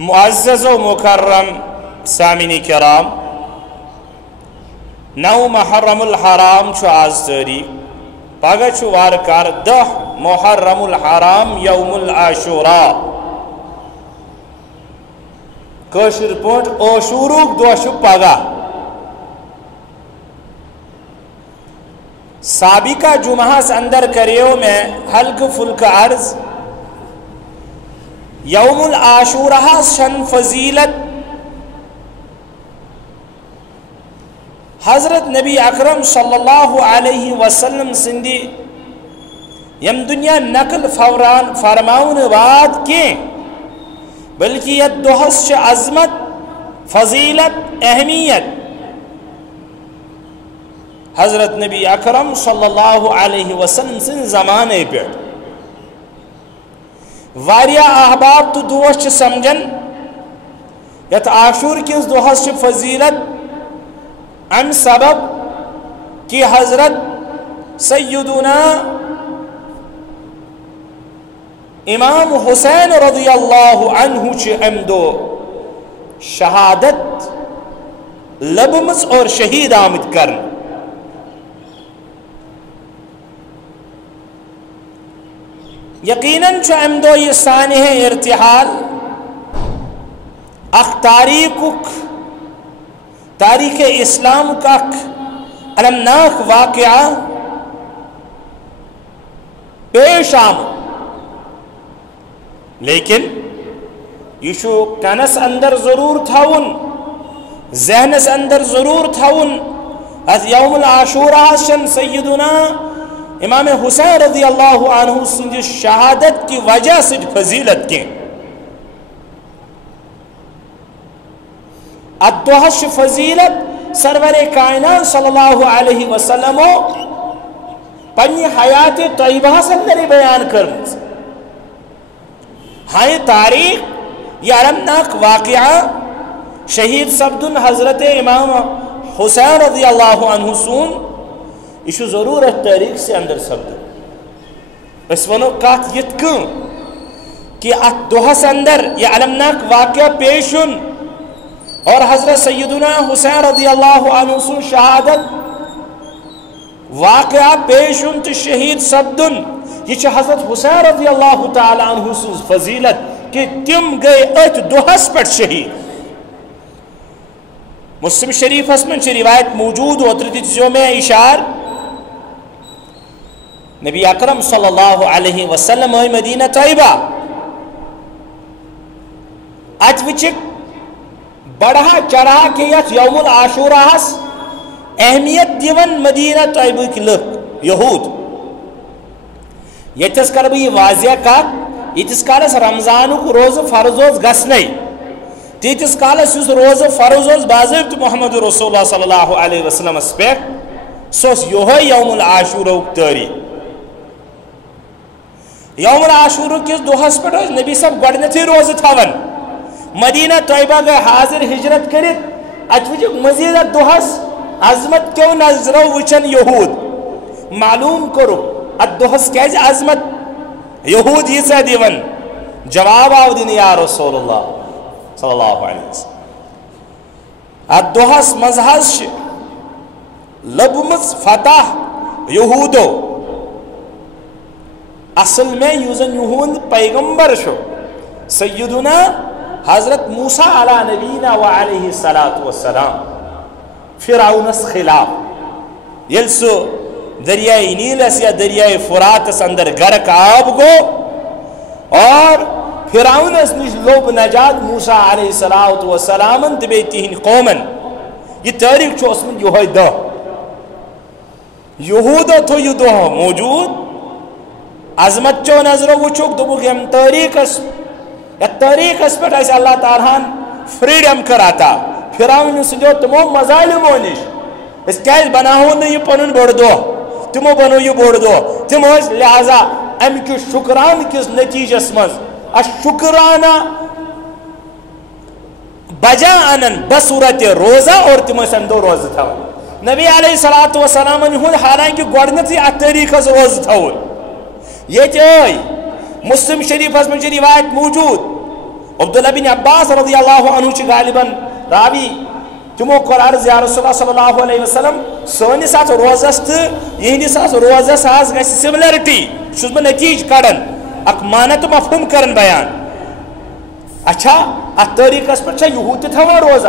معزز و مکرم سامعین کرام، 9 محرم الحرام چھ آز تاریخ، پگہ چھ وارکار 10 محرم الحرام یوم العاشوراء، کشر پوٹ عاشوروک دہ چھ پگہ۔ سابقہ جمعہ اندر کریو میں ہلکہ پھلکہ عرض، یوم العاشوراء شن فضیلت حضرت نبی اکرم صلی اللہ علیہ وسلم سندی یم دنیا نقل فوران فرماؤن بعد کی، بلکہ یہ دہس چھ عظمت، فضیلت، اہمیت حضرت نبی اکرم صلی اللہ علیہ وسلم سن زمانے پہ واریاہ احباب تو دوس چھ سمجھن یت عاشور کس دہس چھ فضیلت ام سبب کہ حضرت سیدنا امام حسین رضی اللہ عنہ چھ ام دو شہادت لبمز اور شہید آمد کرن۔ یقیناً چھ ام دو یہ سانح ارتحال اخ تاریخ اسلام کا المناک واقعہ پیش آم، لیکن یہ شو کنس اندر ضرور تھاون، ذہنس اندر ضرور تھاون از یوم العاشوراء شن سیدنا امام حسین رضی اللہ عنہ سند شہادت کی وجہ سے فضیلت کے ادوہش فضیلت سرور کائنات صلی اللہ علیہ وسلم پنی حیات طیبہ سندر بیان کرنے ہائے تاریخ یہ علمناک واقعہ شہید سبدن حضرت امام حسین رضی اللہ عنہ سون یہ ضرورت تاریخ سے اندر سبد اس ونو کات یتکن کہ ات دوہس اندر یہ علمناک واقعہ پیشن اور حضرت سیدنا حسین رضی اللہ عنہ سن شہادت واقعہ پیشن تو شہید سبدن یہ حضرت حسین رضی اللہ تعالی عنہ سن فضیلت کہ تم گئے ات دوہس پر شہید۔ مسلم شریف میں روایت موجود ہوتی جو میں اشار نبی اکرم صلی اللہ علیہ وسلم مدینہ طیبہ ات وچک بڑھا چڑھا کہ یوم العاشوراء اہمیت دیون مدینہ طیبہ کی لوگ یہود یتس کر بہ واضح کت یتس کالس رمضان کو روز فرض گھنے تیتس کالس اس روز فرض باضابطہ محمد رسول اللہ صلی اللہ علیہ وسلم پہ سوس یہ یوم العاشوراء تاریخ۔ یوم العاشوراء کس دہس پہ نبی صاحب گۄڈنیتھٕے روزہ تھاون، مدینہ طیبہ گئے حاضر ہجرت کرت ات وچ مزید دہس عظمت کیوں نظرو وچن یہود معلوم کرو ات دہس کیازِ عظمت یہود یہ دیون جواب آو دن یا رسول اللہ صلی اللہ علیہ وسلم ات دہس مزہس لبمز فتح یہودو اصل میں یوزن یہود پیغمبر شو سیدنا حضرت موسیٰ علی نبینا و علیہ السلام فرعونس خلاف یلسو دریائے نیلس یا دریائے فراتس اندر گرک آب گو اور فرعونس نش لوب نجات موسیٰ علیہ السلام تبیتہن قومن یہ تاریخ چھو اس میں یہ دہ یہودہ تو یہ دہ موجود عظمت چو نظر وچوک دبوک ہم تاریخ اس پر ایسا اللہ تعالیٰ فریڈم کراتا فرعون سنجو تمو مظالمو نش اس کیس بناہون نے یہ پنن بڑھ دو تمو بنو یہ بڑھ دو تمو اس لہذا ام کی شکران کس نتیجہ اسمز الشکرانہ بجا انن بصورت روزہ اور تمو سندو روزہ تھا نبی علیہ السلام نے حالانکہ گوڑنتی ات تاریخ از روزہ تھا یہ مسلم شریف میں روایت موجود عبداللہ بن عباس رضی اللہ عنہ چھ غالباً راوی تمو کور عرض یا رسول اللہ صلی اللہ علیہ وسلم سونس ات روزس تو یہندس روزس آز گژھِ سملرٹی چھس بہ نتیج کڑان اک معنی تو مفہوم کرن بیان اچھا ات طریقس پہ یہود تہ تھوان روزہ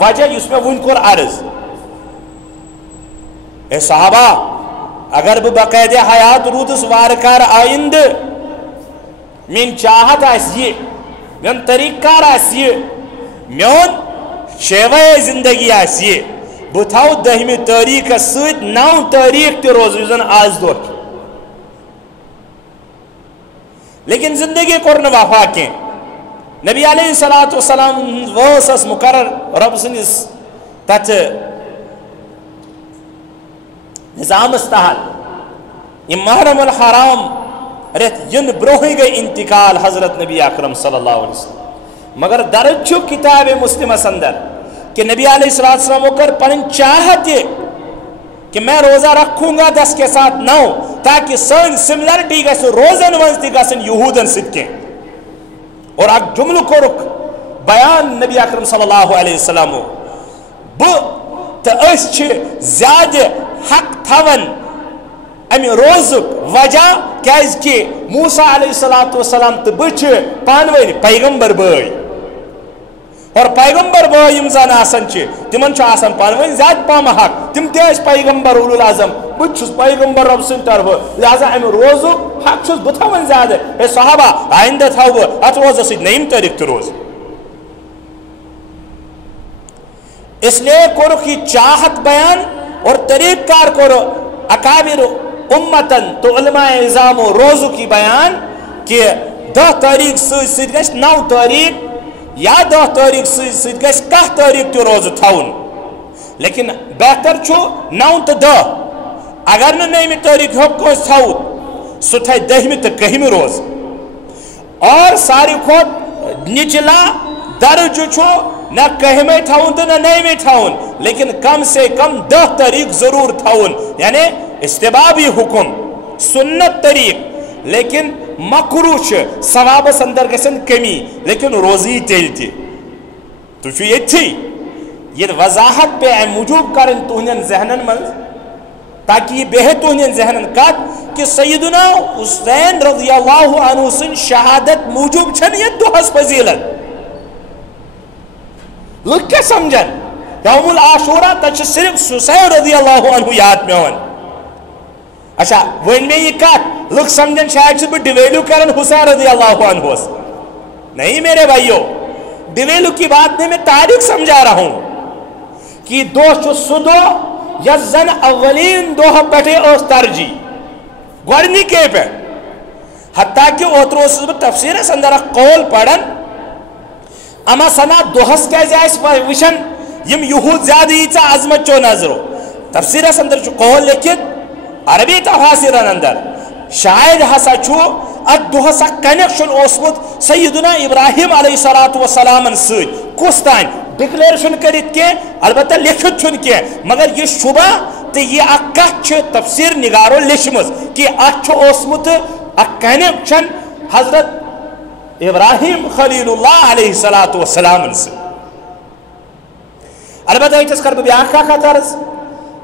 وجہ اس میں ون کور عرض اے صحابہ اگر بہ باقاعدہ حیات رودس وارکار آئند میری چاہت یہ میون طریقہ کار یہ میون شیوہ زندگی یہ بہ تھو 10 تاریخ ست 9 تاریخ تہ روز زن آز دہ لیکن زندگی کور نہ وفا کی نبی علیہ الصلوۃ والسلام وس مقرر رب سندس تت نظام تحت یہ محرم الحرام رت ین برونہ گئی انتقال حضرت نبی اکرم صلی اللہ علیہ وسلم مگر درج کتاب مسلم اندر کہ نبی علیہ السلام کر پن چاہت کہ میں روزہ رکھوں گا 10 کے ساتھ 9 تاکہ سن سملرٹی گھس روزن مز تہ گھن یہودن ست کی اور اک جملہ کورک بیان نبی اکرم صلی اللہ علیہ وسلم بہ تو اس زیادہ حق تھون امی روزک وجہ کیاز کہ موسیٰ علیہ السلام تو بچ پانوین پیغمبر بھائی اور پیغمبر بھائی یم زن آسان تمن آسان پانوین زیادہ پام حق تم تیس پیغمبر اولو العظم بچس پیغمبر رب سن طرف لہذا امی روزک حق چھس بہ تھون زیادہ اے صحابہ آئندہ تھو بہ ات روزہ ست 9 تاریخ تو روز اس لیے کورک یہ چاہت بیان اور طریق کار کرو اکابر امتن تو علماء نظام و روزو کی بیان کہ 10 تاریخ ست گژھِ 9 تاریخ یا 10 تاریخ ست گژھِ 10 تاریخ تہ روز تھون لیکن بہتر چھو 9 تو 10 اگر نہ 9 تاریخ ہیوک تھو سہ تھے 10 تو 11 روز اور ساری کھوت نچلا درج چھو نہ 11 تھون تو نہ 9 تھون لیکن کم سے کم 10 تاریخ ضرور تھون یعنی استبابی حکم سنت طریق لیکن مکروہ ثواب اندر گژھن کمی لیکن روزی تیل تہ تو یہ وضاحت پہ موجود کرن تہندین ذہنن من تاکہ یہ بہہ تہندین ذہنن کت کہ سیدنا حسین رضی اللہ عنہ سن شہادت موجود چھن یہ دہس فضیلت لوگ کیا سمجھن یوم العاشورہ تچ صرف حسین رضی اللہ عنہ یاد میں ہون اچھا ون میں یہ کت لوگ سمجھن شاید سے ڈیویلو کرن حسین رضی اللہ عنہ نہیں میرے بھائیو ڈیویلو کی بات نہیں میں تاریخ سمجھا رہا ہوں کہ دو سدو یس زن اولین دہ پہ اس ترجیح گوڑنی کے پہ حتیٰ کہ اوتر اس تفسیر اندر قول پڑھن اما سنا دہس کیس وشن یم یہود زیادہ ییژا عظمت چو نظرو تفسیر اندر قول لکھت عربی تفاسیر اندر شاید ہسا چھو ات دہس اک کنیکشن اوسمت سیدنا ابراہیم علیہ السلام ست کس تان ڈکلیریشن کرت کی البتہ لکھت چھن کی مگر یہ شبہ تو یہ اک کت تفسیر نگارو لچمز کہ ات اوسمت اک کنیکشن حضرت ابراہیم خلیل اللہ علیہ السلام سے البتہ یہ کر بیا طرز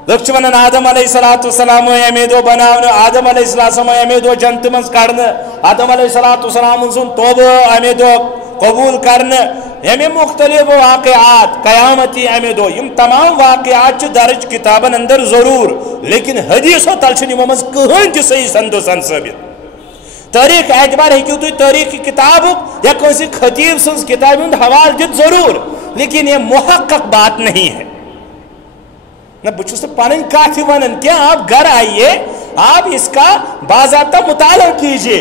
لوگ ونان آدم علیہ السلام امے دہ بناو آدم علیہ السلام امے دہ جنت مز کڑنے آدم علیہ السلام سن توبہ امے دہ قبول کرنے یمہ مختلف واقعات قیامتی امے دہ یم تمام واقعات درج کتابن اندر ضرور لیکن حدیثو تل مز کہین تہ صحیح سندو سن ثابت تاریخ اعتبار ہیکو تھی تاریخ کی کتاب یا کوئی خطیب سنس کتاب حوالہ دت ضرور لیکن یہ محقق بات نہیں ہے نہ بچھو سے پانی کافی ونن کیا آپ گھر آئیے آپ اس کا باضابطہ مطالعہ کیجئے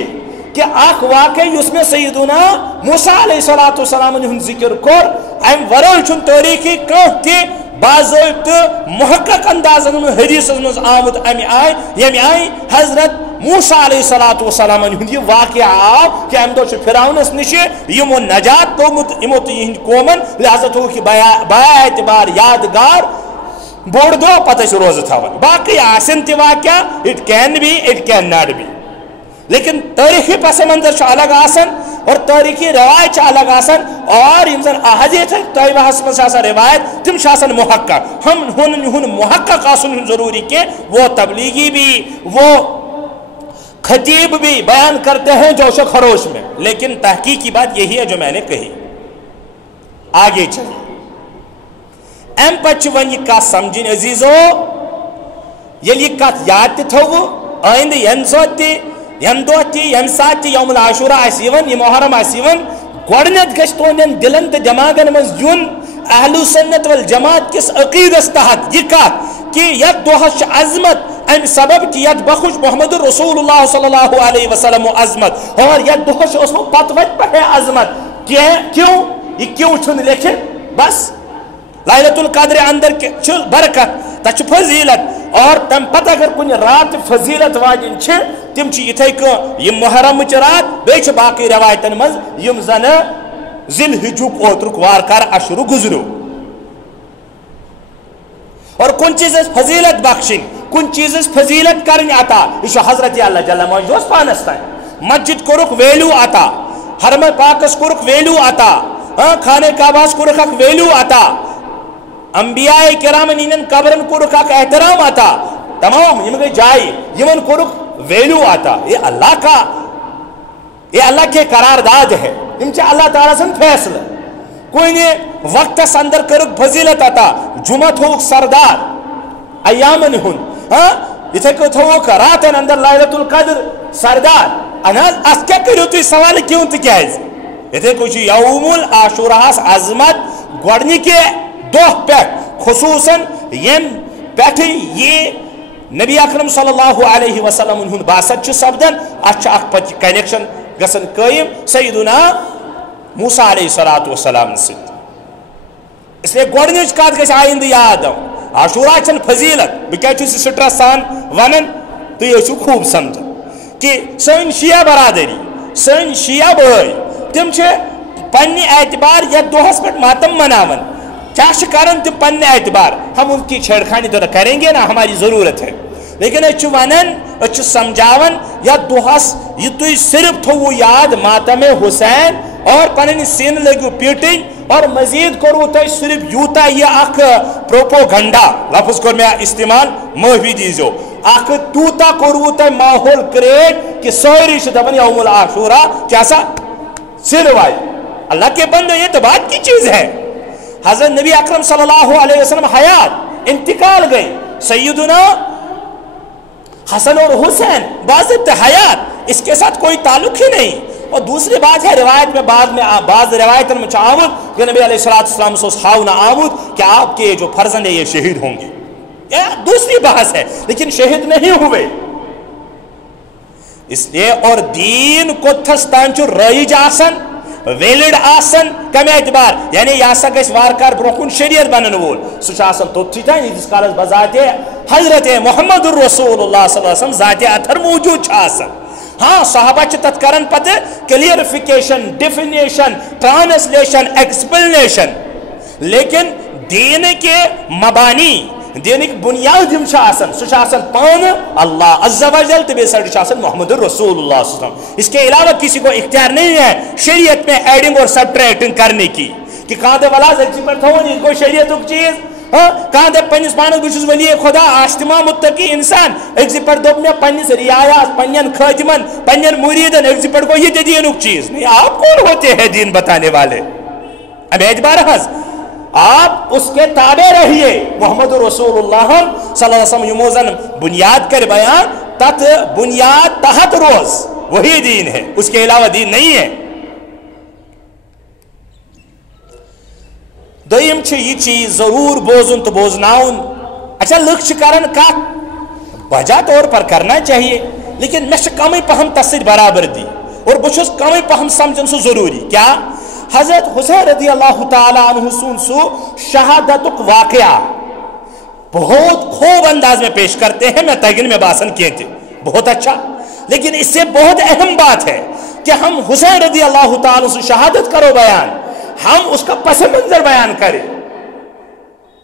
کہ آخ واقعی اس میں سیدنا موسیٰ علیہ السلام نے ذکر کر ایم ورائے چون تاریخی کہتی باضابطہ محقق انداز حدیث مز آمد امی آئی حضرت موسیٰ علیہ السلام یہ واقعہ آو کہ ام دو فرعونس نش یمو نجات تومت یمو تو یہ قومن لہذا تو کہ با اعتبار یادگار بوڑ دو پتہ روز تھون باقی آسن تہ واقعہ it can be it can not be لیکن تاریخی پس منظر الگ آسن اور تاریخی روایت الگ آسان اور یم زن احادیث طیبہ مز روایت تم محقق ہم ہن محقق آسن ضروری کہ وہ تبلیغی بھی وہ خطیب بھی بیان کرتے ہیں جوش و خروش میں، لیکن تحقیق کی بات یہی ہے جو میں نے کہی. آگے چلیے ام پچ ون یہ کت سمجھن عزیزو یل یہ کت یاد تھو آئندہ ین سات یم دہ یم سات یوم العاشورہ یہ محرم گۄڈنیتھ گژھِ تُہنٛدٮ۪ن دلن تو دماغن مز یُن اہل سنت والجماعت کس عقیدس تحت یہ کت کہ یتھ دۄہس چھ عظمت ام سبب کہ یتھ بخش محمد رسول اللہ صلی اللہ علیہ وسلم عظمت اور یتھ دۄہس اوسمُت پتہٕ وتہِ پٮ۪ٹھے عظمت کیوں یہ کیوں چھُنہٕ لیکھِتھ بس ليلة القدر اندر برکت تک فضیلت اور تم پتہ اگر کن رات فضیلت واجن تم اتھے کم محرم رات بیچ باقی روایتن مز یم زن ذی الحجک اوترک وارکار اشرو گزرو اور کن چیز فضیلت بخشن کن چیز فضیلت کرن عطا یہ حضرت اللہ جل مجدوس پانس تین مسجد کورک ویلو عطا حرم پاکس کورک ویلو عطا خانہ کعبہ کورک اک ویلو عطا انبیاء کرام نینن قبرن کورک اک احترام عطا تمام یم گئی جائے یمن کورک ویلو عطا یہ اللہ کے قرارداد ہے یم چھ اللہ تعالیٰ سن فیصلہ کوئی وقت اندر کرک فضیلت عطا جمعہ تھوک سردار ایامن ہن اتھے کو تھوک راتن اندر ليلة القدر سردار اناز اس کیا کرو تو سوال کیوں تکیاز اتھے کچھ یوم العاشورہ عظمت گوڑنی کے دہ پہ خصوصاً ین پہ یہ نبی اکرم صلی اللہ علیہ وسلم ہند باسط سپدن اتھ کنیکشن گسن قائم سیدنا موسیٰ علیہ السلام ست اس لیے گوڑنچ کت گژھِ آئندہ یاد عاشورہ چھن فضیلت بہ کیا سٹرس سان ونن تھی ٲسِو خوب سمجھن کہ سن شیعہ برادری سن شیعہ بھائی تم پنہ اعتبار یتھ دۄہس پٮ۪ٹھ ماتم مناون کیا کرن تم پنہ اعتبار ہم ان کی چھیڑخانی تو کریں گے نا ہماری ضرورت ہے لیکن ونن سمجھاون یا دۄہس یہ تھی صرف تھو یاد ماتم حسین اور پن سین لگو پیٹن اور مزید کرو تھی صرف یوتا یہ اخ پروپوگنڈا لفظ کور میں استعمال معافی دیزو اخ توتا کرو تھی ماحول کریٹ کہ سوری دپن یوم العاشورہ کیا سا سر وائی اللہ کے بندو یہ تو بات کی چیز ہے حضرت نبی اکرم صلی اللہ علیہ وسلم حیات انتقال گئی سیدنا حسن اور حسین باضابطہ حیات اس کے ساتھ کوئی تعلق ہی نہیں اور دوسری بات ہے روایت میں بعض روایت میں آمد کہ نبی علیہ السلام سے خاؤن آمد کہ آپ کے جو فرزند ہیں یہ شہید ہوں گے یہ دوسری بحث ہے لیکن شہید نہیں ہوئے اس لیے اور دین کو تھستان چو رائج آسن ویلڈ آسن کم اعتبار یعنی یہ سا گھس وارکار برکن شریعت بنن وول سہ توتھی تین یتس کالس بذات حضرت محمد الرسول اللہ صلی اللہ علیہ وسلم ذات اتھر موجود آسن ہاں صحابہ تت کرن پتہ کلیئرفکیشن ڈیفینیشن ٹرانسلیشن ایکسپلینیشن لیکن دین کے مبانی دین کی بنیاد ہم سہ پان اللہ عز و جل تو بیسر محمد الرسول اللہ صلی اللہ علیہ وسلم اس کے علاوہ کسی کو اختیار نہیں ہے شریعت میں ایڈنگ اور سبٹریکٹنگ کرنے کی کہ کہاں دے ولاز پر تھون یہ کوئی شریعت چیز کہاں دے پنس پانس بس ولی خدا آشتما متقی انسان ایک پر دوپ میں پنس ریاض پنین خادمن پنین مریدن ایک پر کو یہ دین چیز نہیں آپ کون ہوتے ہیں دین بتانے والے اب اعتبار حض آپ اس کے تابع رہیے محمد رسول اللہ صلی اللہ علیہ وسلم یموزن بنیاد کر بیان تت بنیاد تحت روز وہی دین ہے اس کے علاوہ دین نہیں ہے دویم یہ چیز ضرور بوزن تو بوزناؤن اچھا لکھ کرن کا بجا طور پر کرنا چاہیے لیکن میں کمی پہم تصر برابر دی اور بچھس کمی پہم سمجھن سو ضروری کیا حضرت حسین رضی اللہ تعالی عنہ سو شہادت واقعہ بہت خوب انداز میں پیش کرتے ہیں میں تگن میں باسن کیے تھے بہت اچھا لیکن اس سے بہت اہم بات ہے کہ ہم حسین رضی اللہ تعالی سے شہادت کرو بیان ہم اس کا پس منظر بیان کریں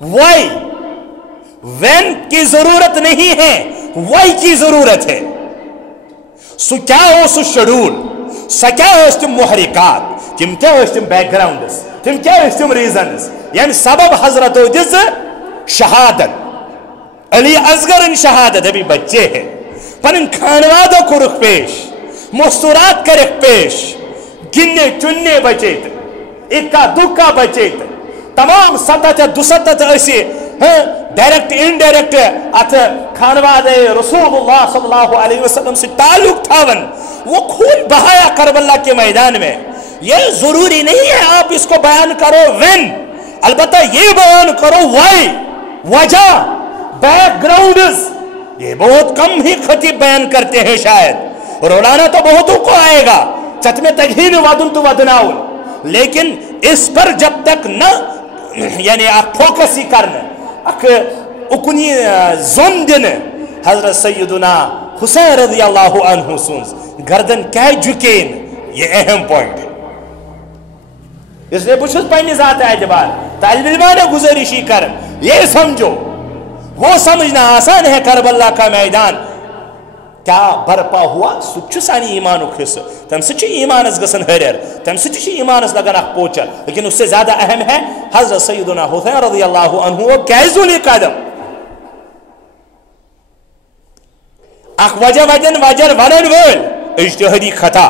وائی وین کی ضرورت نہیں ہے وائی کی ضرورت ہے سو کیا ہو سو شیڈول سکیا تم محرکات تم کیا تم بیک گراؤنڈس تم کیا تم ریزنز یعنی سبب حضرتو دس شہادت علی اصغر ان شہادت ابھی بچے ہیں پن خانوادوں کو رخ پیش مستورات کرک پیش گننے چننے بچے اکا دکا بچے تمام 7 ایسے ڈائریکٹ انڈائریکٹ ات خانواد رسول اللہ صلی اللہ علیہ وسلم سے تعلق تھاون وہ خون بہایا کربلا کے میدان میں. یہ ضروری نہیں ہے آپ اس کو بیان کرو وین, البتہ یہ بیان کرو وائی, وجہ, بیک گراؤنڈز. یہ بہت کم ہی خطیب بیان کرتے ہیں شاید, رولانا تو بہتوں کو آئے گا, چت میں تگہین ودن تو ودناؤن, لیکن اس پر جب تک نہ یعنی آپ فوکس ہی کرنا اکنی زون دن حضرت سیدنا حسین رضی اللہ عنہ سنز گردن کیا جھکین, یہ اہم پوائنٹ ہے. اس لیے بچھت پہنی ذات اعتبار طالب علمانہ گزارشی کرن, یہ سمجھو وہ سمجھنا آسان ہے کربلا کا میدان کیا برپا ہوا سچ سانی ایمان حصہ, تم سچ ایمان گسن ہرر, تم سچ ایمان لگن اخ پوچا, لیکن اس سے زیادہ اہم ہے حضرت سیدنا حسین رضی اللہ عنہ وہ کیزولی قدم اخ وجہ وجن وجر ونن ول اجتہادی خطا.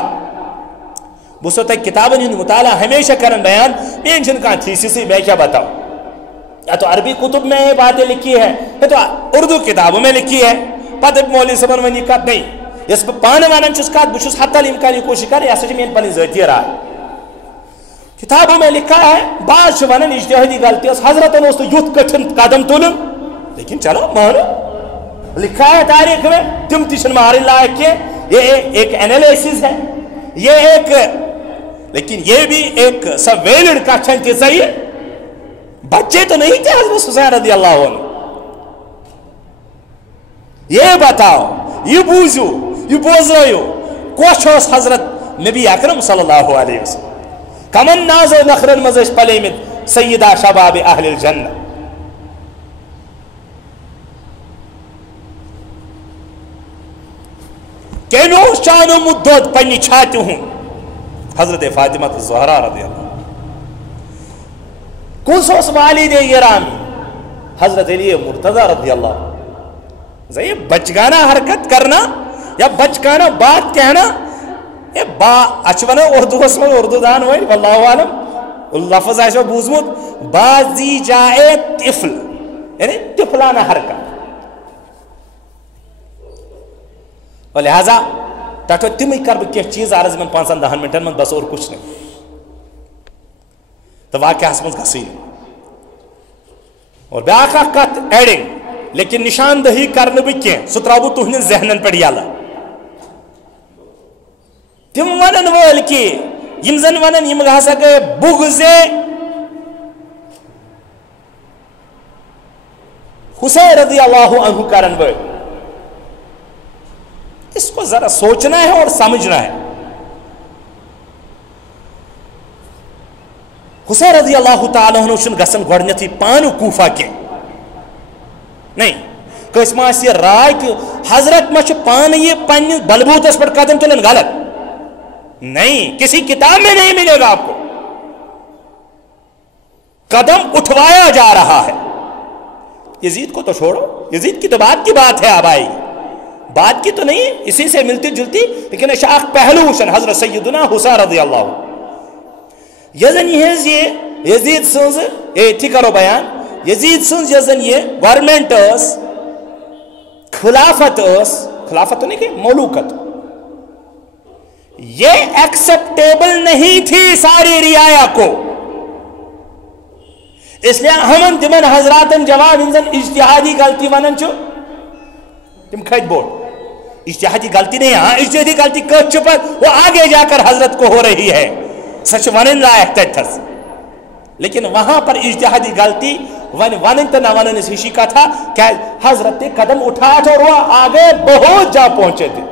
بس تک کتابن ہند مطالعہ ہمیشہ کرن بیان, میں چھن کا تھیسس میں کیا بتاؤ, یا تو عربی کتب میں یہ باتیں لکھی ہے یا تو اردو کتابوں میں لکھی ہے, پتہ مولوی صاحبن ونی کت نہیں, یس بہ پانے ونان چھس کت بہ چھس حتی الامکان یہ کوشش کر, یہ ہسا چھ میری پننی ذاتی رائے. کتابوں میں لکھا ہے بعض چھ ونان اجتہادی غلطی اس حضرتن اس تو یوت کٹھن قدم تلن, لیکن چلو مانو لکھا ہے تاریخ میں, تم تشن مارن لائق کے, یہ ایک انالیسس ہے, یہ ایک, لیکن یہ بھی ایک سب ویلڈ کا چھنتی صحیح. بچے تو نہیں تھے حضرت حسین رضی اللہ عنہ. یہ بتاؤ, یہ بوزو, یہ بوزرو کوش حضرت نبی اکرم صلی اللہ علیہ وسلم کمن ناز و نخرن مزش پلیمت سیدہ شباب اہل الجنہ. کینو شانو مدد پنی چھاتی ہوں حضرت فاطمہ الزہرا رضی اللہ, کس اس والد گرامی حضرت علی مرتضی رضی اللہ. یہ بچگانا حرکت کرنا یا بچگانا بات کہنا, یہ با اچھونا اردو اس میں اردو دان ہوئی واللہ عالم لفظ ایسا بوزمت, بازی جائے طفل یعنی طفلانہ حرکت. اور لہذا ٹاٹو تم کر بہ کی چیز عرض من 5-10 منٹن من بس اور کچھ نہیں, تو واقعہ من گسی. اور بیاکھ کت ایڈنگ, لیکن نشاندہی کرنے بہ کی سہ ترا بہ تہند ذہنن پہ یلہ. تم ونن ول کہ یم زن ونن یم ہسا گئے بغض حسین رضی اللہ عنہ کرن ول, اس کو ذرا سوچنا ہے اور سمجھنا ہے. حسین رضی اللہ تعالیٰ عنہ چھن گسن گۄڈنیتھٕے پانہٕ کوفہ کے نہیں, کس ما یہ رائے کہ حضرت ما پانے یہ پنہ بلبوتس پر قدم تلن غلط نہیں, کسی کتاب میں نہیں ملے گا آپ کو. قدم اٹھوایا جا رہا ہے. یزید کو تو چھوڑو, یزید کی تو بات کی بات ہے آبائی, بات کی تو نہیں, اسی سے ملتی جلتی, لیکن شاخ پہلو حسن حضرت سیدنا حسین رضی اللہ. یزن یہ یزید سنز تھی کرو بیان, یزید سنز یزن یہ گورنمنٹ اس, خلافت اس, خلافت تو نہیں کہ ملوکت, یہ ایکسپٹیبل نہیں تھی ساری رعایا کو. اس لیے ہمن تمن حضراتن جواب انزن اجتہادی غلطی ونن چو تم کھت بوٹ. اجتہادی غلطی نہیں, ہاں اجتہادی غلطی کچھ پر وہ آگے جا کر حضرت کو ہو رہی ہے, سچ ونن لائق تھس, لیکن وہاں پر اجتہادی غلطی ونن تو نہ ونن اس ہشی کا تھا کہ حضرت نے قدم اٹھایا تھا اور وہ آگے بہت جا پہنچے تھے.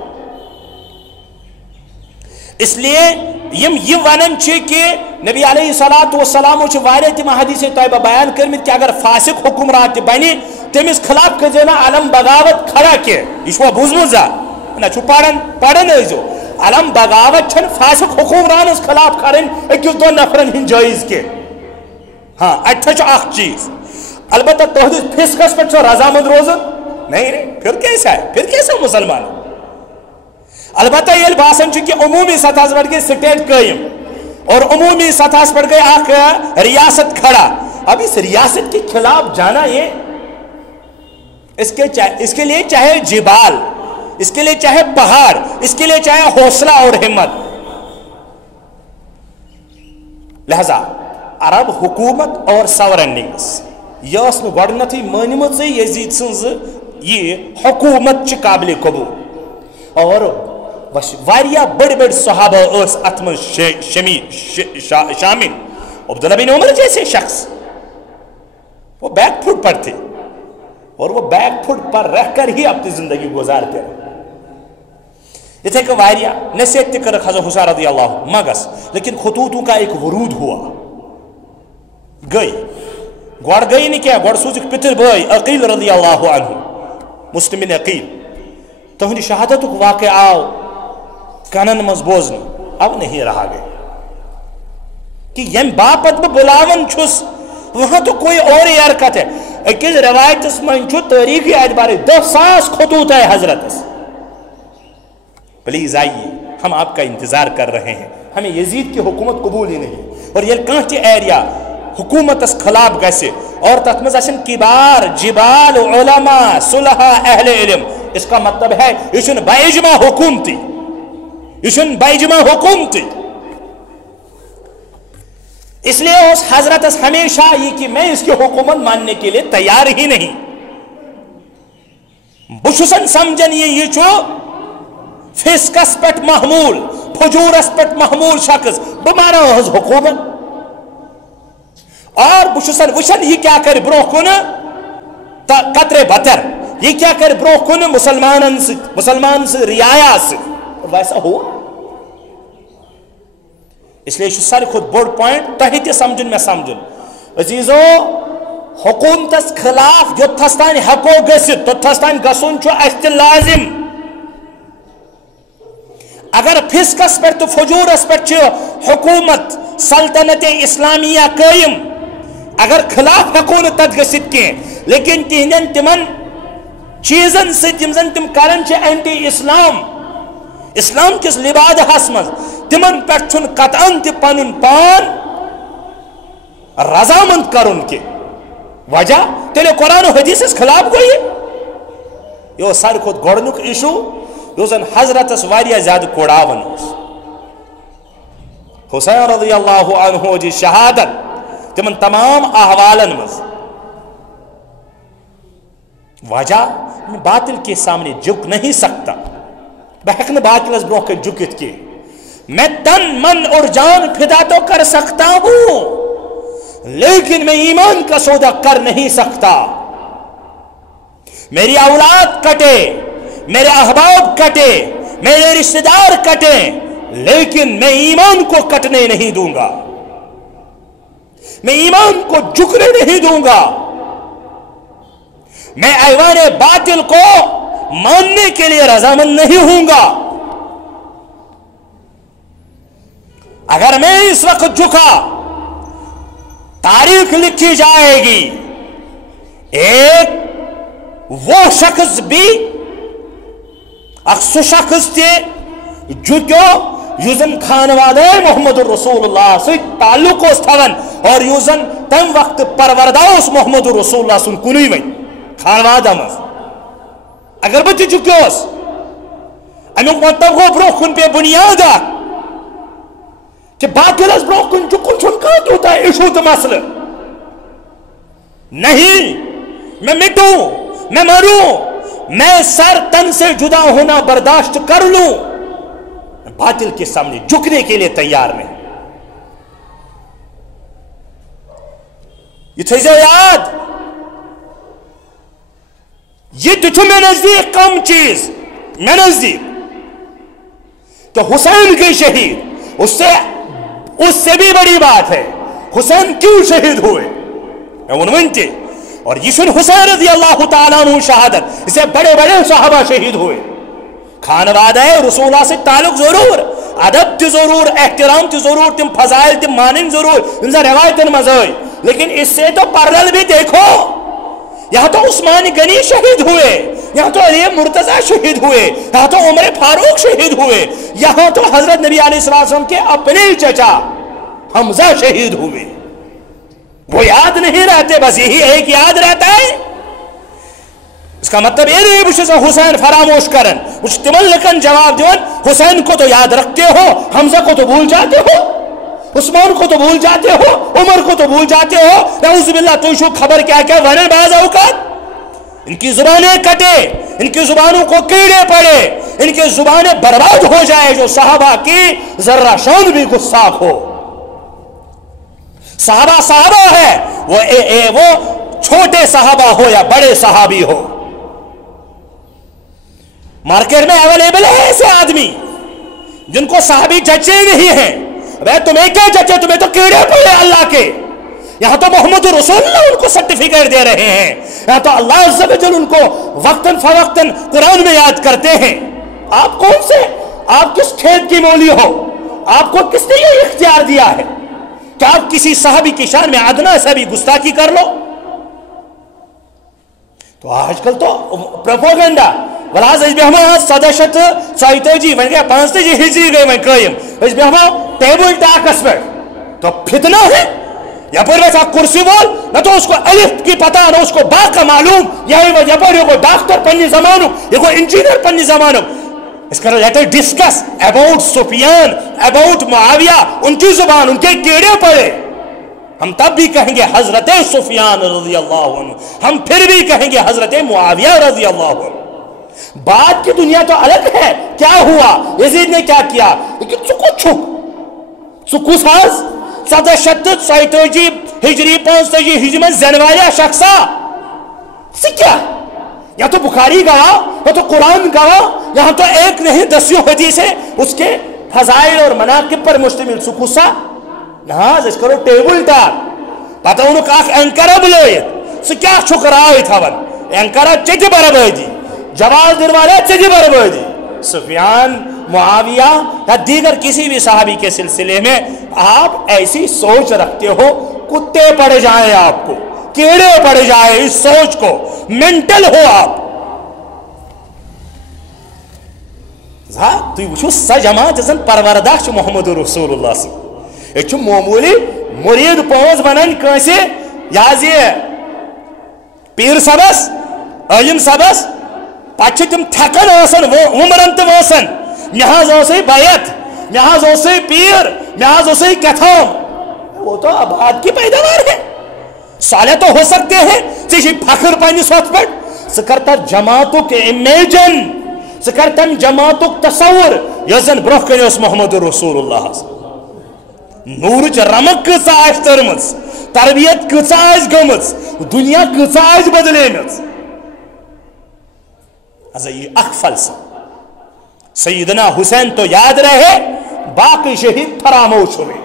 اس لیے یہ ونن کہ نبی علیہ الصلوۃ والسلام واریاہ تم حدیث طیبہ بیان کرمت کہ اگر فاسق حکمران تہ بنی تمس خلاف کرزو نا علم بغاوت کھڑا کی, یہ بوزمت زا نہ پڑھن ازو علم بغاوت چھن فاسق حکمرانس خلاف کرن اکس دو نفرن ہن جائز کے ہاں اٹھا اخ چیز البتہ تہذ فسقس پہ رضامند روزن نہیں رے پھر کیسا مسلمان البتہ یہ باسان کہ عمومی سطح پر گئی سٹیٹ قائم اور عمومی سطح پر گئی اخ ریاست کھڑا. اب اس ریاست کے خلاف جانا یہ اس کے لیے چاہے جبال، اس کے لیے چاہے پہاڑ، اس کے لیے چاہے حوصلہ اور ہمت. لہذا عرب حکومت اور سورنڈنگس یہ گۄڈنیتھٕے مٲنمٕژ یزید سٕنٛز یہ حکومت قابل قبول اور واریاہ بڑے بڑے صحابہ اس ات من شامل. عبداللہ بن عمر جیسے شخص وہ بیک فٹ پر تھے اور وہ بیک فٹ پر رہ کر ہی اپنی زندگی گزارتے رہے. اتھے کہ واریاہ نصیحت تہ کر حضرت حسین رضی اللہ مگس لیکن خطوطوں کا ایک ورود ہوا. گئی گوڑ گئی نہیں کیا گوڑ سوزک پتر بھائی عقیل رضی اللہ عنہ مسلم بن عقیل تہندِ شہادت واقع آو کنن مز بوزن اب نہیں رہا گئے کہ یم باپت بہ بلاون چھس وہاں تو کوئی اور حرکت ہے. اکس روایت من تاریخی اعتبار 10,000 خطوط ہے حضرت. پلیز آئیے ہم آپ کا انتظار کر رہے ہیں. ہمیں یزید کی حکومت قبول ہی نہیں اور یہ کانچ ایریا حکومت اس خلاف گسے اور تتمز آسن کبار جبال علماء صلحاء اہل علم. اس کا مطلب ہے یہ باجماع حکومتی، یہ باجماع حکومتی. اس لیے اس حضرت ہمیشہ یہ کہ میں اس کی حکومت ماننے کے لیے تیار ہی نہیں. بشسن سمجھن یہ چھو فسقس پٹ محمول فجورس پٹ محمول شخص بمانا ہز حکومت اور بشسن وشن یہ کیا کر برو کن قطر بطر، یہ کیا کر برو کن مسلمان سے رعایا سے ویسا ہوا. اس لیے ساری خود بوڑ پوائنٹ تہی تہ سمجھن میں سمجھن عزیزو حکومتس خلاف یوتھس تان ہیکو گژھِتھ توتھس تان گژھُن چھُ اَسہِ تہِ لازم. اگر فسقس پہ تو فجورس پہ حکومت سلطنت اسلامیہ قائم اگر خلاف ہیکو نہ تت گژھِتھ کینٛہہ لیکن تہندین تمن چیزن سۭتۍ یِم زن تم کران چھِ اینٹی اسلام کس لبادہس مز تمن پہ قطعاً تہ پنن پان رضامند کرن کی وجہ تیلے قرآن و حدیث خلاف گوئی. یہ ساری کھت گۄڈنیُک ایشو یُس زن حضرتس واریاہ زیادہ کوڑاون اوس. حسین رضی اللہ عنہ جی شہادت تمن تمام احوالن مز وجہ میں باطل کے سامنے جھک نہیں سکتا. بہ ہیکہ نہ باطلس برونٛہہ کن جھکت کی. میں تن من اور جان فدا تو کر سکتا ہوں لیکن میں ایمان کا سودا کر نہیں سکتا. میری اولاد کٹے، میرے احباب کٹے، میرے رشتہ دار کٹے لیکن میں ایمان کو کٹنے نہیں دوں گا، میں ایمان کو جھکنے نہیں دوں گا. میں ایوان باطل کو ماننے کے لیے رضامند نہیں ہوں گا. اگر میں اس وقت جھکا تاریخ لکھی جائے گی ایک وہ شخص بھی سہ شخص تہ جھکو یوزن خانوادہ محمد الرسول اللہ ست تعلق اس تھون اور یوزن تم وقت پروردہ اس محمد الرسول اللہ سن کنوی وی خانوادہ مز اگر بہ تہ جھکیوس امیک مطلب گو برو کن پہ بنیاد کہ باطلس برو کن جھکن چھن کہاں ہوتا ہے ایشو تو مسئلہ نہیں. میں مٹوں، میں مروں، میں سر تن سے جدا ہونا برداشت کر لوں، باطل کے سامنے جھکنے کے لیے تیار نہیں. یہ تھیزو یاد یہ تو میں نزدیک کم چیز میں نزدیک تو حسین کے شہید اس سے بھی بڑی بات ہے حسین کیوں شہید ہوئے ونتے. اور یہ حسین رضی اللہ تعالیٰ عنہ شہادت، اسے بڑے بڑے صحابہ شہید ہوئے خانوادہ رسولہ سے تعلق ضرور، ادب تی ضرور، احترام تی ضرور، تم فضائل تی مانن ضرور، ان سے روایتن مزائی، لیکن اس سے تو پرل بھی دیکھو، یہاں تو عثمان غنی شہید ہوئے، یہاں تو علی مرتضی شہید ہوئے، یہاں تو عمر فاروق شہید ہوئے، یہاں تو حضرت نبی علیہ السلام کے اپنے چچا حمزہ شہید ہوئے. وہ یاد نہیں رہتے، بس یہی ایک یاد رہتا ہے. اس کا مطلب یہ نہیں بچے حسین فراموش کرن، کچھ تمن لکن جواب دیون حسین کو تو یاد رکھتے ہو، حمزہ کو تو بھول جاتے ہو، عثمان کو تو بھول جاتے ہو، عمر کو تو بھول جاتے ہو. نعوذ باللہ تو شو خبر کیا کیا ورن بعض اوقات ان کی زبانیں کٹے، ان کی زبانوں کو کیڑے پڑے، ان کی زبانیں برباد ہو جائے جو صحابہ کی ذرہ شان بھی گستاخ ہو. صحابہ صحابہ ہے، وہ چھوٹے صحابہ ہو یا بڑے صحابی ہو. مارکیٹ میں اویلیبل ہے ایسے آدمی جن کو صحابی جچے نہیں ہیں. بھائی تمہیں کیا جچے، تمہیں تو کیڑے پڑے اللہ کے. یہاں تو محمد رسول اللہ ان کو سرٹیفکیٹ دے رہے ہیں، یہاں تو اللہ عز و جل ان کو وقتاً فوقتاً قرآن میں یاد کرتے ہیں. آپ کون سے، آپ کس کھیت کی مولی ہو؟ آپ کو کس نے یہ اختیار دیا ہے کہ آپ کسی صحابی کی شان میں ادنا سا بھی گستاخی کر لو؟ تو آج کل تو پروپیگنڈا ولاز اس بہما سدشت سائتجی ون گیا 5 ہجری گئی ون قائم اس بہما ٹیبل ٹاکس پر تو فتنہ ہے. یا پر ویسا کرسی وول نہ تو اس کو الف کی پتہ نہ اس کو با کا معلوم، یہی وجہ پر یہ کو ڈاکٹر پنی زمانو، یہ کو انجینئر پنی زمانو. اس کا let discuss about Sufyan, about Muawiya, ان کی زبان ان کے کیڑے پڑے. ہم تب بھی کہیں گے حضرت سفیان رضی اللہ عنہ، ہم پھر بھی کہیں گے حضرت معاویہ رضی اللہ عنہ. بات کی دنیا تو الگ ہے، کیا ہوا، یزید نے کیا کیا، لیکن چکو چھک چکو ساز 737 ہجری 5 ہجری میں زنوایا شخصا سے کیا. یا تو بخاری گوا، یا تو قرآن گوا، یہاں تو ایک نہیں 10 حدیث ہے اس کے فضائل اور مناقب پر مشتمل. سکوسا ناز اس کرو ٹیبل ٹاک پتہ انہوں کا اینکرہ بلویت سے کیا شکرائی تھا ون اینکرہ چیٹی برابردی جواز دروالے چیٹی برابردی. سفیان، معاویہ یا دیگر کسی بھی صحابی کے سلسلے میں آپ ایسی سوچ رکھتے ہو، کتے پڑ جائیں، آپ کو کیڑے پڑ جائے اس سوچ کو، مینٹل ہو آپ. تو وچھو سا جماعت جسن پروردہ محمد رسول اللہ سے یہ معمولی مرید 5 بنان کنسے یہ پیر صبس علم صبس پچھ تم تھکن آسن عمرن تم آسن محاذ اوسے بیعت، محاذ اوسے پیر، محاذ اوسے کتھام، وہ تو آباد کی پیداوار ہے. صالح تو ہو سکتے ہیں چیزی فخر پانی سوت پر سکرتا جماعتک امیجن، سکرتا جماعتک تصور یزن بروح کنی اس محمد رسول اللہ نور چ رمک کچھ آج ترمز، تربیت کچھ آج گمز، دنیا کچھ آج بدلے مز. ازا یہ اخفل سا سیدنا حسین تو یاد رہے، باقی شہید فراموش ہوئے.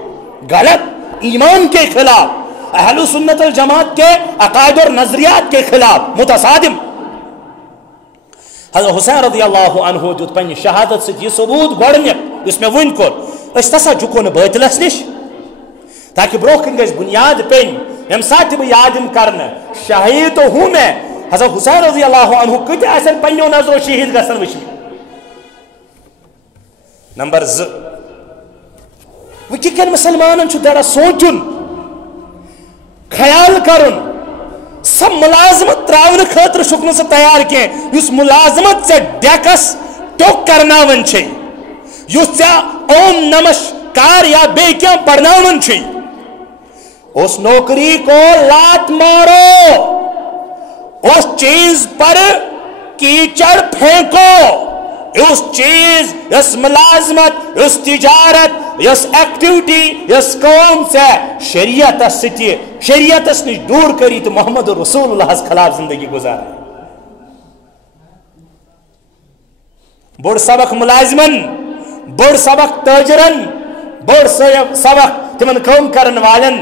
غلط ایمان کے خلاف، اہل سنت الجماعت کے عقائد اور نظریات کے خلاف متصادم. حضرت حسین رضی اللہ عنہ جو پنی شہادت سے یہ ثبوت گوڑنک اس میں ون کر اس تسا جکون باطلس نش تاکہ بروکن گز بنیاد پین یم ساتھ بھی یادم کرنا شہید تو ہوں میں. حضرت حسین رضی اللہ عنہ کتے ایسن پنیو نظر و شہید گسن وشمی. نمبر 2 وکی کن مسلمانن چھو دارا سوچن خیال کرن سب ملازمت تراؤن خطر شکن سے تیار کیں اس ملازمت سے ڈیکس ٹوک کرناون چھے، یس سے اوم نمشکار یا بے کیا پڑھناون چھے. اس نوکری کو لات مارو، اس چیز پر کیچڑ پھینکو، اس چیز، اس ملازمت، اس تجارت، اس ایکٹیوٹی، اس قوم سے شریعت ستی شریعت اس نے دور کری تو محمد رسول اللہ کے خلاف زندگی گزار. بڑ سبق ملازمن، بڑ سبق تاجرن، بڑ سبق تمن کام کرن والن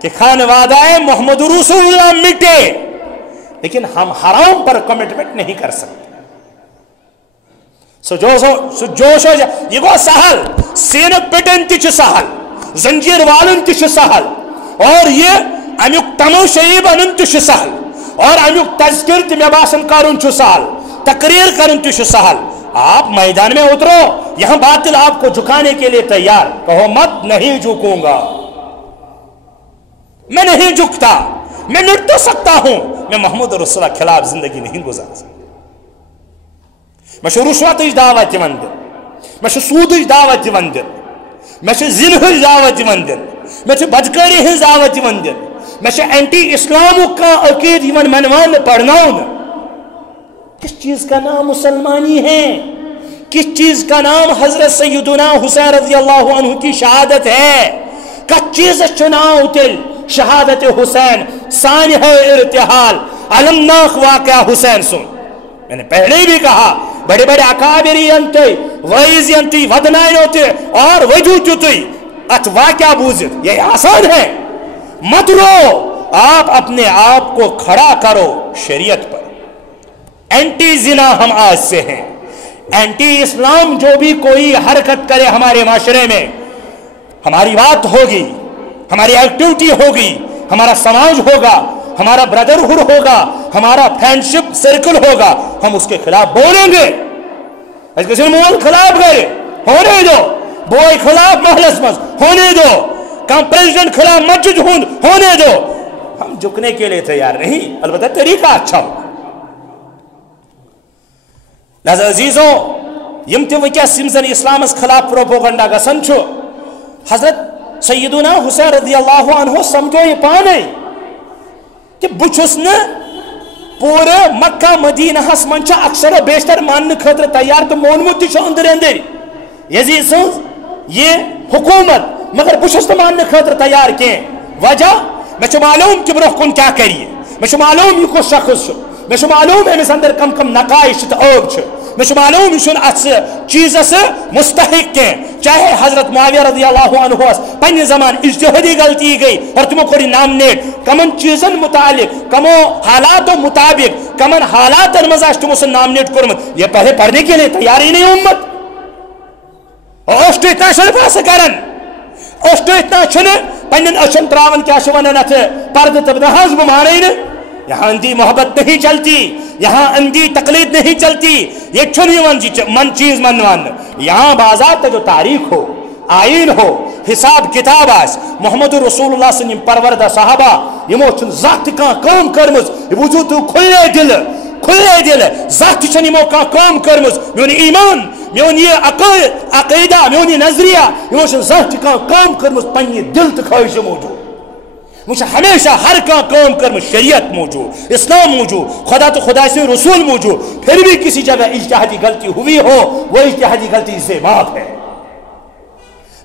کہ خانوادہ محمد رسول اللہ مٹے، لیکن ہم حرام پر کمٹمنٹ نہیں کر سکتے. سو جوش یہ گو سہل سین پٹن تہ سہل زنجیر والن تہ سہل اور یہ امیک تماشیب ان تہ سہل اور امیک تذکر تہ مے باسان کرن سہل تقریر کرن تہ سہل آپ میدان میں اترو یہاں باطل آپ کو جھکانے کے لیے تیار کہو مت نہیں جھکوں گا میں نہیں جھکتا میں مٹ تو سکتا ہوں میں محمد رسول اللہ خلاف زندگی نہیں گزار سکتا میں رشوت دعوت دن میں سود دعوت دن میں زن ہز دعوت دن میں بدکاری ہز دعوت دن میں اینٹی اسلام کا عقید منوان پڑھناؤن کس چیز کا نام مسلمانی ہے کس چیز کا نام حضرت سیدنا حسین رضی اللہ عنہ کی شہادت ہے کس چیز چناؤ تل شہادت حسین سانح ارتحال علمناک واقعہ حسین سن میں نے پہلے بھی کہا بڑے بڑے اکابری انتے وعیزی انتے ودنائن ہوتے اور وجود ہوتے ات واقعہ بوزت یہ آسان ہے مت رو آپ اپنے آپ کو کھڑا کرو شریعت پر اینٹی زنا ہم آج سے ہیں اینٹی اسلام جو بھی کوئی حرکت کرے ہمارے معاشرے میں ہماری بات ہوگی ہماری ایکٹیویٹی ہوگی ہمارا سماج ہوگا ہمارا بردرہڈ ہوگا ہمارا فرینڈشپ سرکل ہوگا ہم اس کے خلاف بولیں گے کسی مول خلاف گئے ہونے دو بوئے خلاف محلس مز ہونے دو کم پریزیڈنٹ خلاف مسجد ہونے دو ہم جھکنے کے لیے تیار نہیں البتہ طریقہ اچھا ہو لہذا عزیزوں یم تہ ونکس یم زن اسلامس خلاف پروپوگنڈا گسن چھو حضرت سیدنا حسین رضی اللہ عنہ سمجھو یہ پانے کہ بچھس نا پورے مکہ مدینہ ہس من اکثر و بیشتر ماننے خاطر تیار تو مونمت تہ اندر اندر یزید سن یہ حکومت مگر بچھس تو ماننے خاطر تیار کی وجہ میں معلوم کہ برہ کن کیا کریے میں معلوم یہ کس شخص میں معلوم امس اندر کم کم نقائش تو عیب میں معلوم یہ ات چیز مستحق کی چاہے حضرت معاویہ رضی اللہ عنہ پنہ زمان اجتہادی غلطی گئی اور تمو کوری نامنیٹ کمن چیزن متعلق کمو حالات مطابق کمن حالات مز تمو سن نامنیٹ کورمت یہ پہلے پڑھنے کے لیے تیار ہی نہیں امت اوسٹ اتنا چھ پاس کرن اوسٹ اتنا چھ پنن اچھن تراون کیا ونان ات پردہ تب ناز بہ مانے یہاں اندھی محبت نہیں چلتی یہاں اندھی تقلید نہیں چلتی یہ چھن من چیز منوان یہاں بازات جو تاریخ ہو آئین ہو حساب کتاب آس محمد رسول اللہ صلی اللہ علیہ وسلم پروردہ صحابہ یمو چھن ذات کان کام کرمز وجود کھلے دل ذات چھن یمو کان کام کرمز میون ایمان میون یہ عقیدہ میون یہ نظریہ یمو چھن ذات کان کام کرمز پنی دل تہ خواہش موجود مجھے ہمیشہ ہر کام کرم شریعت موجود اسلام موجود خدا تو خدا سے رسول موجود پھر بھی کسی جگہ اجتہادی غلطی ہوئی ہو وہ اجتہادی غلطی سے معاف ہے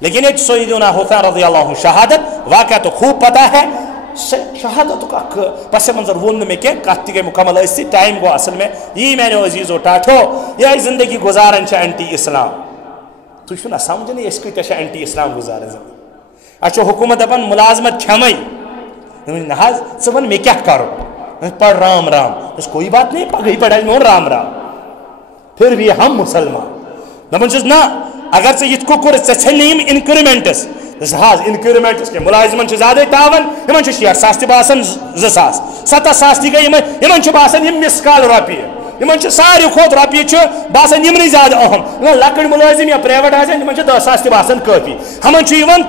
لیکن ایک سیدنا حسین رضی اللہ عنہ شہادت واقعہ تو خوب پتہ ہے شہادت کا پس منظر ون میں کہ کہتی گئی مکمل اسی ٹائم کو اصل میں یہ میں نے عزیز و ٹاٹھو یہ زندگی گزارن چھ اینٹی اسلام تو چھو نہ سمجھنے اس کی تشا اینٹی اسلام گزارن زندگی اچھو حکومت اپن ملازمت چھمئی نہاز سبن میں کیا کرو پڑھ رام رام اس کوئی بات نہیں پگئی پڑھائی میں رام رام پھر بھی ہم مسلمان دپان چھس نا اگر سے یت کو کور ژھنیم انکریمنٹس ہاز انکریمنٹس کے ملازمن چھ زیادہ تعاون یمن چھ 60 تہ باسن 2000 70 تہ گئی یمن چھ باسن یم مسکال رۄپیہِ یمن چھ ساری کھوت رۄپیہِ چھ باسن یمنٕے زیادہ اہم لکڑ ملازم یا پرائیویٹ آسن یمن چھ 10,000 تہ باسن کافی ہمن چھ یوان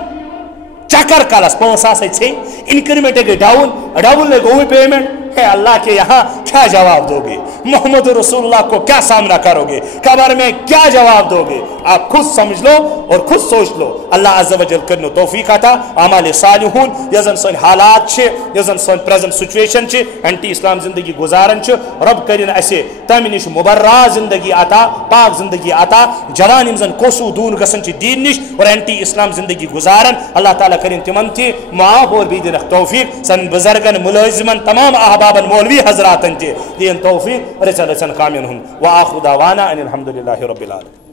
چکر کالس 5,000 انکریمنٹ گئی ڈاؤن لے گئی پیمنٹ ہے اللہ کے یہاں کیا جواب دو گے محمد رسول اللہ کو کیا سامنا کرو گے قبر میں کیا جواب دو گے آپ خود سمجھ لو اور خود سوچ لو اللہ عز و جل کرنو توفیق عطا اعمال صالحون یزن سن حالات چھ یزن سن پریزنٹ سچویشن چھ اینٹی اسلام زندگی گزارن چھ رب کرن اسے تمہ نش مبرہ زندگی عطا پاک زندگی عطا جوان یمزن کوسو دون گسن چھ دین نش اور اینٹی اسلام زندگی گزارن اللہ تعالی کرن تمن تہ معاف اور بھی دین توفیق سن بزرگن ملازمن تمام احبابن مولوی حضراتن تہ دین توفیق رسن کامین ہن واخر دعوانا ان الحمد للہ رب العالمین.